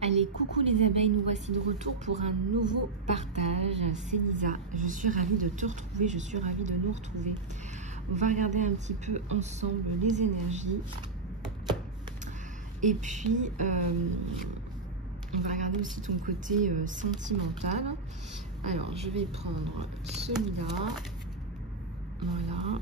Allez, coucou les abeilles, nous voici de retour pour un nouveau partage. C'est Lisa, je suis ravie de te retrouver, je suis ravie de nous retrouver. On va regarder un petit peu ensemble les énergies. Et puis, on va regarder aussi ton côté sentimental. Alors, je vais prendre celui-là. Voilà.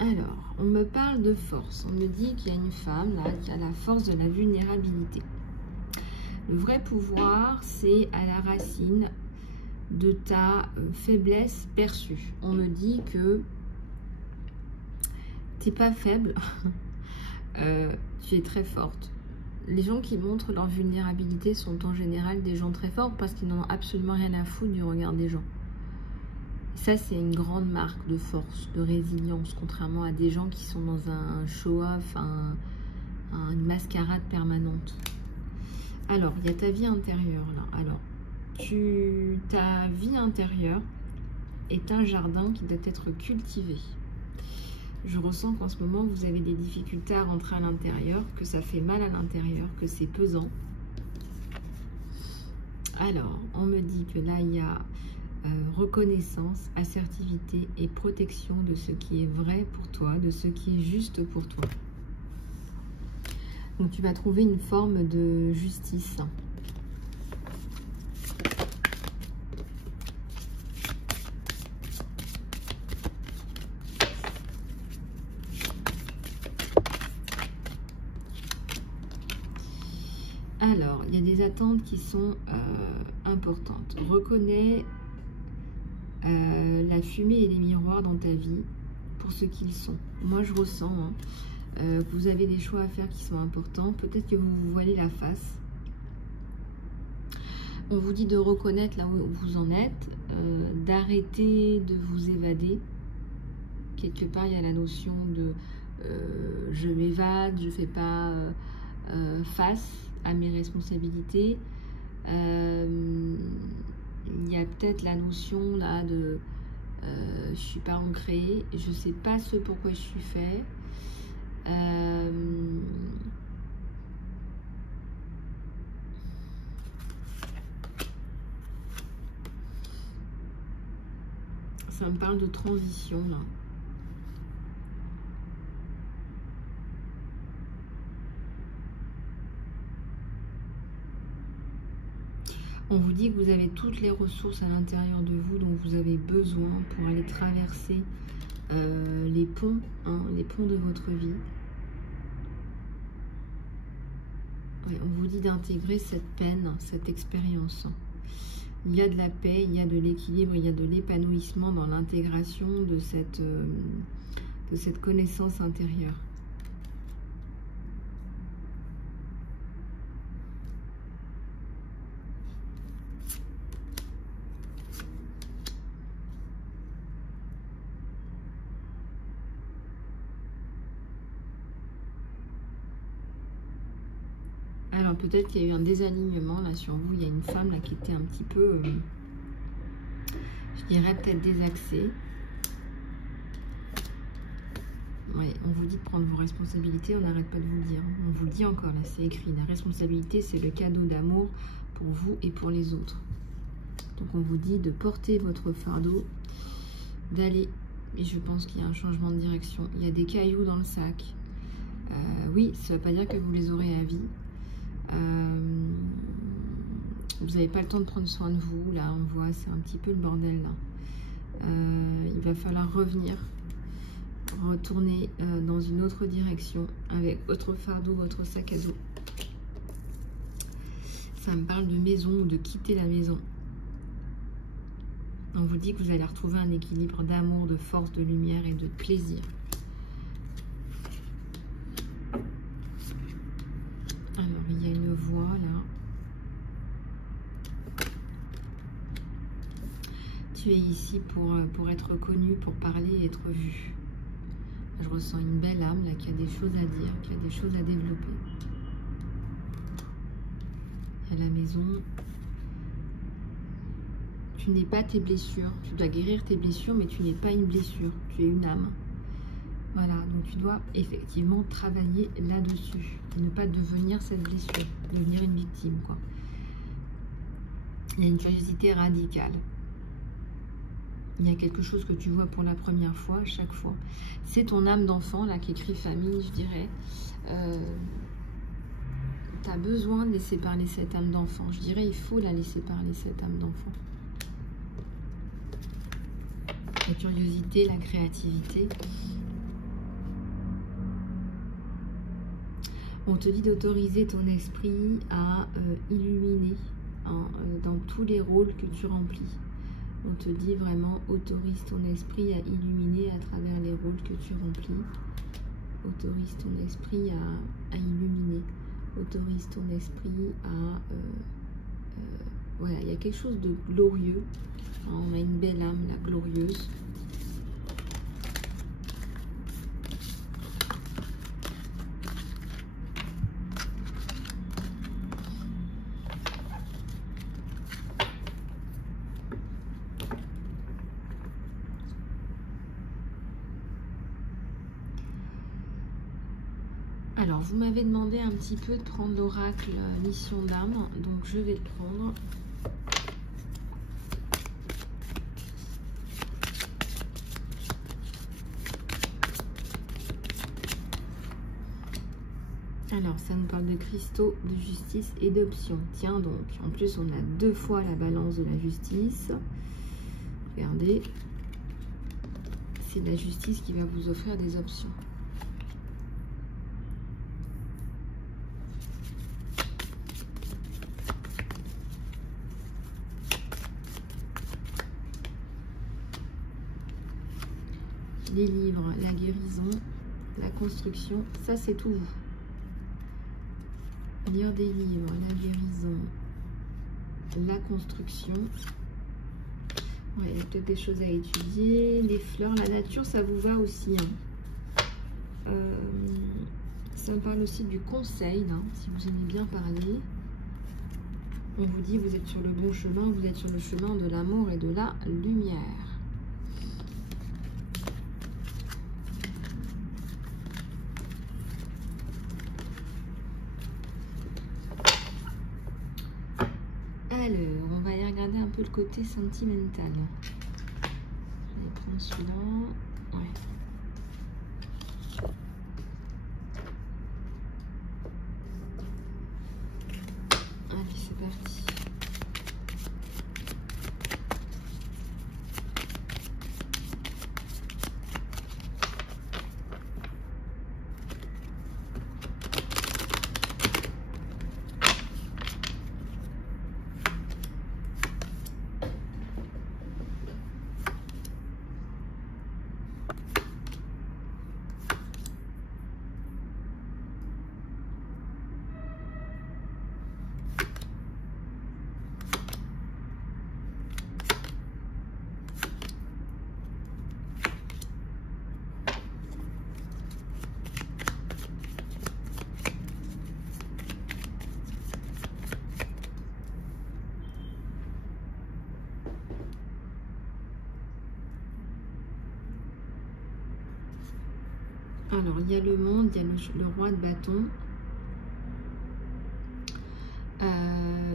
Alors, on me parle de force. On me dit qu'il y a une femme là qui a la force de la vulnérabilité. Le vrai pouvoir, c'est à la racine de ta faiblesse perçue. On me dit que tu n'es pas faible, tu es très forte. Les gens qui montrent leur vulnérabilité sont en général des gens très forts parce qu'ils n'en ont absolument rien à foutre du regard des gens. Ça, c'est une grande marque de force, de résilience, contrairement à des gens qui sont dans un show-off, une mascarade permanente. Alors, il y a ta vie intérieure, là. Alors, ta vie intérieure est un jardin qui doit être cultivé. Je ressens qu'en ce moment, vous avez des difficultés à rentrer à l'intérieur, que ça fait mal à l'intérieur, que c'est pesant. Alors, on me dit que là, il y a reconnaissance, assertivité et protection de ce qui est vrai pour toi, de ce qui est juste pour toi. Donc tu vas trouver une forme de justice. Alors, il y a des attentes qui sont importantes. Reconnais la fumée et les miroirs dans ta vie pour ce qu'ils sont. Moi, je ressens que vous avez des choix à faire qui sont importants. Peut-être que vous vous voilez la face. On vous dit de reconnaître là où vous en êtes, d'arrêter de vous évader. Quelque part, il y a la notion de je m'évade, je ne fais pas face à mes responsabilités. Il y a peut-être la notion là de je suis pas ancrée, je sais pas ce pourquoi je suis fait. Ça me parle de transition là. On vous dit que vous avez toutes les ressources à l'intérieur de vous dont vous avez besoin pour aller traverser les ponts de votre vie. Ouais, on vous dit d'intégrer cette peine, cette expérience. Il y a de la paix, il y a de l'équilibre, il y a de l'épanouissement dans l'intégration de cette connaissance intérieure. Alors peut-être qu'il y a eu un désalignement là sur vous. Il y a une femme là qui était un petit peu, je dirais peut-être désaxée. Ouais, on vous dit de prendre vos responsabilités, on n'arrête pas de vous le dire. On vous le dit encore là, c'est écrit. La responsabilité, c'est le cadeau d'amour pour vous et pour les autres. Donc on vous dit de porter votre fardeau, d'aller. Et je pense qu'il y a un changement de direction. Il y a des cailloux dans le sac. Oui, ça ne veut pas dire que vous les aurez à vie. Vous n'avez pas le temps de prendre soin de vous. Là, on voit, c'est un petit peu le bordel là. Il va falloir revenir, retourner dans une autre direction avec votre fardeau, votre sac à dos. Ça me parle de maison ou de quitter la maison. On vous dit que vous allez retrouver un équilibre d'amour, de force, de lumière et de plaisir. Alors, il y a une voix là. tu es ici pour être connu, pour parler et être vu. Je ressens une belle âme là qui a des choses à dire, qui a des choses à développer. Il y a la maison. Tu n'es pas tes blessures. Tu dois guérir tes blessures, mais tu n'es pas une blessure. Tu es une âme. Voilà, donc tu dois effectivement travailler là-dessus. Et ne pas devenir cette blessure, devenir une victime, quoi. Il y a une curiosité radicale. Il y a quelque chose que tu vois pour la première fois, à chaque fois. C'est ton âme d'enfant, là, qui écrit famille, je dirais. Tu as besoin de laisser parler cette âme d'enfant. Je dirais, il faut la laisser parler, cette âme d'enfant. La curiosité, la créativité. On te dit d'autoriser ton esprit à illuminer dans tous les rôles que tu remplis. On te dit vraiment, autorise ton esprit à illuminer à travers les rôles que tu remplis. Autorise ton esprit à illuminer. Autorise ton esprit à... voilà, il y a quelque chose de glorieux. On a une belle âme, la glorieuse. Alors, vous m'avez demandé un petit peu de prendre l'oracle mission d'âme, donc je vais le prendre. Alors, ça nous parle de cristaux, de justice et d'options. Tiens donc, en plus on a 2 fois la balance de la justice. Regardez, c'est la justice qui va vous offrir des options. Les livres, la guérison, la construction, ça c'est tout vous. Lire des livres, la guérison, la construction. Ouais, il y a peut-être des choses à étudier. Les fleurs, la nature, ça vous va aussi. Hein. Ça me parle aussi du conseil, hein, si vous aimez bien parler. On vous dit, vous êtes sur le bon chemin, vous êtes sur le chemin de l'amour et de la lumière. Alors, on va y regarder un peu le côté sentimental. Je vais prendre celui-là. Ouais. Allez, c'est parti. Alors, il y a le monde, il y a le roi de bâton.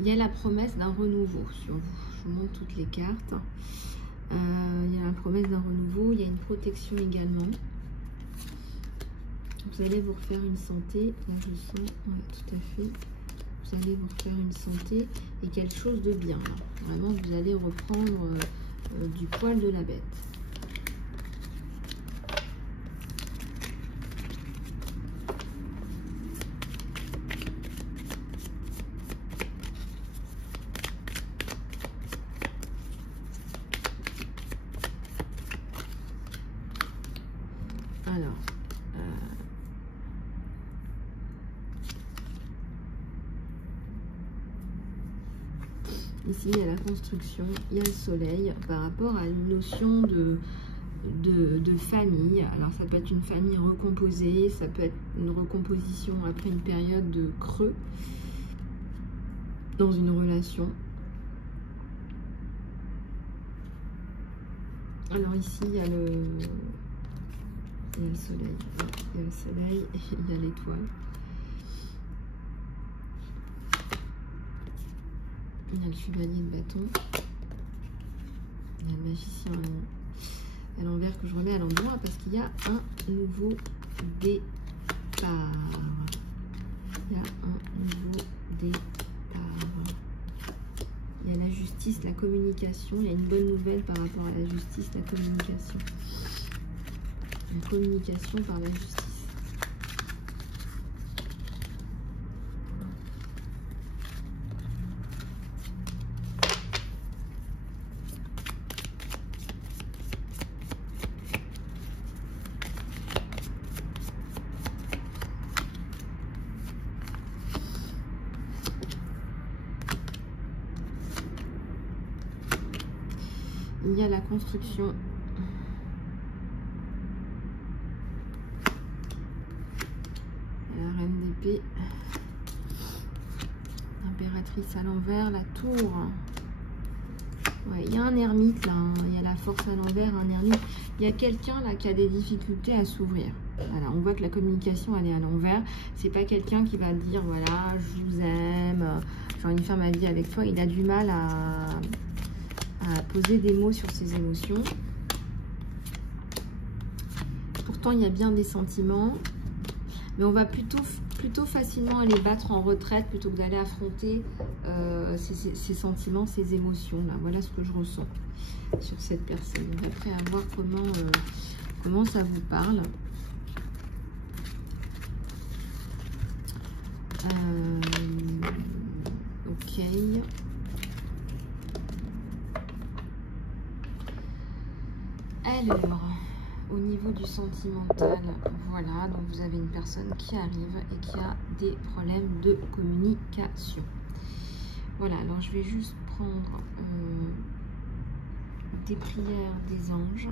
Il y a la promesse d'un renouveau sur vous. Je vous montre toutes les cartes. Il y a la promesse d'un renouveau. Il y a une protection également. Vous allez vous refaire une santé. Là, je sens, ouais, tout à fait. Vous allez vous refaire une santé et quelque chose de bien. Là. Vraiment, vous allez reprendre du poil de la bête. Alors, Ici, il y a la construction, il y a le soleil par rapport à une notion de famille. Alors, ça peut être une famille recomposée, ça peut être une recomposition après une période de creux dans une relation. Alors ici, il y a le soleil, il y a le soleil et il y a l'étoile. Il y a le chevalier de bâton. Il y a le magicien à l'envers que je remets à l'endroit parce qu'il y a un nouveau départ. Il y a un nouveau départ. Il y a la justice, la communication. Il y a une bonne nouvelle par rapport à la justice, la communication. La communication par la justice. Il y a la construction. La reine d'épée. Impératrice à l'envers, la tour. Ouais, il y a un ermite là, hein. Il y a la force à l'envers, un ermite. Il y a quelqu'un là qui a des difficultés à s'ouvrir. Voilà, on voit que la communication elle est à l'envers. C'est pas quelqu'un qui va dire voilà, je vous aime, j'ai envie de faire ma vie avec toi. Il a du mal à poser des mots sur ses émotions. Pourtant, il y a bien des sentiments. Mais on va plutôt facilement aller battre en retraite plutôt que d'aller affronter ces sentiments, ces émotions-là. Voilà ce que je ressens sur cette personne. Donc après, à voir comment ça vous parle. Ok. Alors, au niveau du sentimental, voilà, donc vous avez une personne qui arrive et qui a des problèmes de communication. Voilà, alors je vais juste prendre des prières des anges.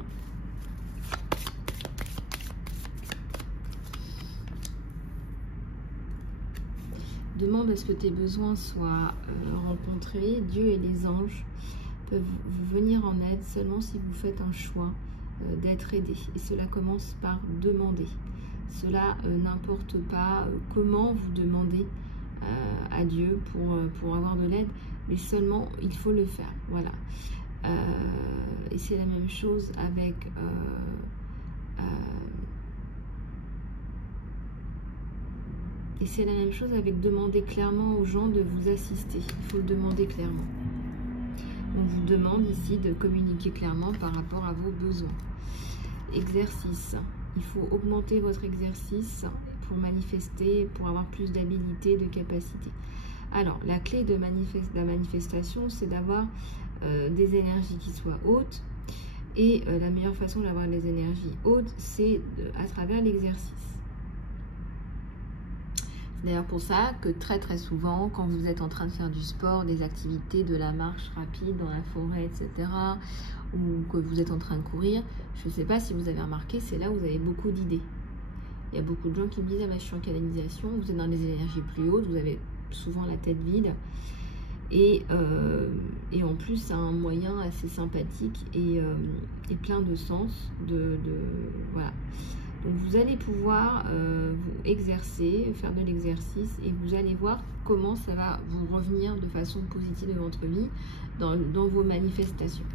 Demande à ce que tes besoins soient rencontrés. Dieu et les anges peuvent vous venir en aide seulement si vous faites un choix d'être aidé. Et cela commence par demander. Cela n'importe pas comment vous demandez à Dieu pour avoir de l'aide, mais seulement il faut le faire. Voilà. Et c'est la même chose avec demander clairement aux gens de vous assister. Il faut le demander clairement. On vous demande ici de communiquer clairement par rapport à vos besoins. Exercice. Il faut augmenter votre exercice pour manifester, pour avoir plus d'habilité, de capacité. Alors, la clé de la manifestation, c'est d'avoir des énergies qui soient hautes. Et la meilleure façon d'avoir des énergies hautes, c'est à travers l'exercice. D'ailleurs pour ça que très souvent, quand vous êtes en train de faire du sport, des activités, de la marche rapide dans la forêt, etc., ou que vous êtes en train de courir, je ne sais pas si vous avez remarqué, c'est là où vous avez beaucoup d'idées. Il y a beaucoup de gens qui me disent « Ah ben, je suis en canalisation », vous êtes dans des énergies plus hautes, vous avez souvent la tête vide. Et en plus, c'est un moyen assez sympathique et plein de sens. Voilà. Donc vous allez pouvoir vous exercer, faire de l'exercice et vous allez voir comment ça va vous revenir de façon positive dans votre vie, dans vos manifestations.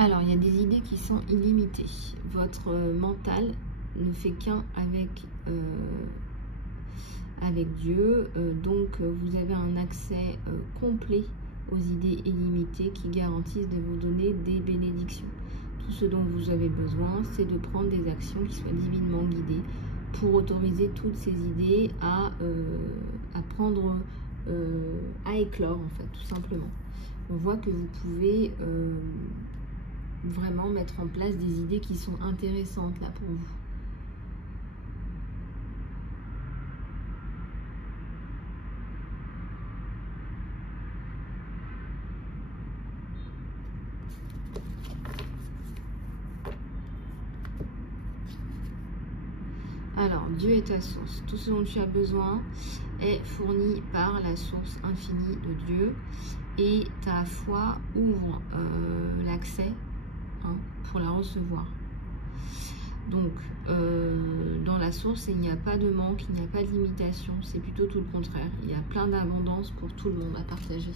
Alors, il y a des idées qui sont illimitées. Votre mental ne fait qu'un avec Dieu. Donc, vous avez un accès complet aux idées illimitées qui garantissent de vous donner des bénédictions. Tout ce dont vous avez besoin, c'est de prendre des actions qui soient divinement guidées pour autoriser toutes ces idées à prendre, à éclore en fait, tout simplement. On voit que vous pouvez vraiment mettre en place des idées qui sont intéressantes là pour vous. Alors, Dieu est ta source. Tout ce dont tu as besoin est fourni par la source infinie de Dieu. Et ta foi ouvre l'accès pour la recevoir. Donc, dans la source, il n'y a pas de manque, il n'y a pas de limitation. C'est plutôt tout le contraire. Il y a plein d'abondance pour tout le monde à partager.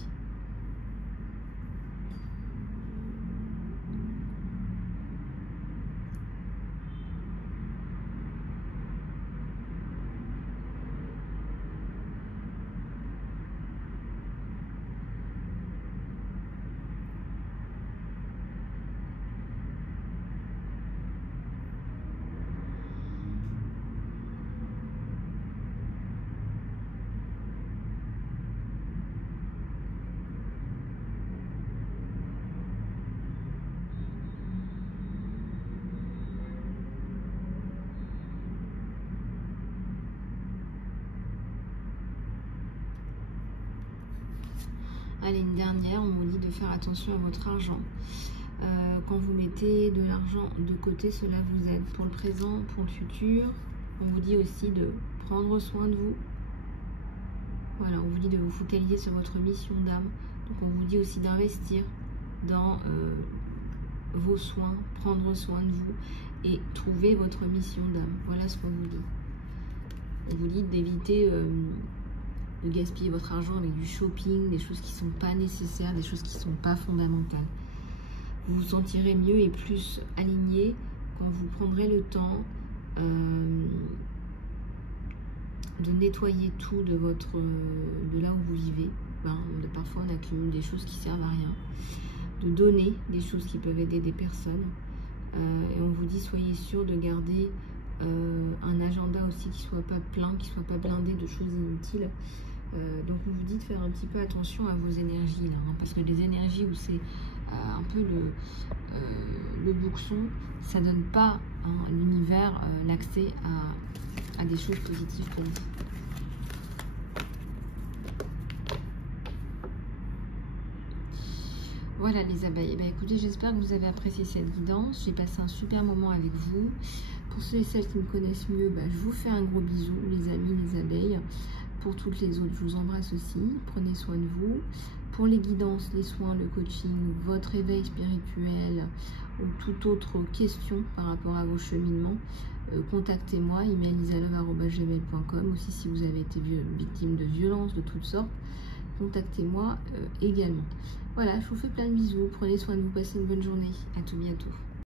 Allez, une dernière, on vous dit de faire attention à votre argent. Quand vous mettez de l'argent de côté, cela vous aide pour le présent, pour le futur. On vous dit aussi de prendre soin de vous. Voilà, on vous dit de vous focaliser sur votre mission d'âme. Donc on vous dit aussi d'investir dans vos soins, prendre soin de vous et trouver votre mission d'âme. Voilà ce qu'on vous dit. On vous dit d'éviter de gaspiller votre argent avec du shopping, des choses qui ne sont pas nécessaires, des choses qui ne sont pas fondamentales. Vous vous sentirez mieux et plus aligné quand vous prendrez le temps de nettoyer tout de là où vous vivez. Parfois on accumule des choses qui servent à rien. De donner des choses qui peuvent aider des personnes. Et on vous dit soyez sûr de garder un agenda aussi qui soit pas plein, qui soit pas blindé de choses inutiles. Donc on vous dit de faire un petit peu attention à vos énergies là, parce que les énergies où c'est un peu le bouxon, ça donne pas à l'univers l'accès à des choses positives pour vous. Voilà les abeilles, écoutez, j'espère que vous avez apprécié cette guidance. J'ai passé un super moment avec vous. Pour ceux et celles qui me connaissent mieux, je vous fais un gros bisou, les amis, les abeilles. Pour toutes les autres, je vous embrasse aussi. Prenez soin de vous. Pour les guidances, les soins, le coaching, votre éveil spirituel ou toute autre question par rapport à vos cheminements, contactez-moi, email.isalove@gmail.com. Aussi, si vous avez été victime de violences de toutes sortes, contactez-moi également. Voilà, je vous fais plein de bisous. Prenez soin de vous, passez une bonne journée. À tout bientôt.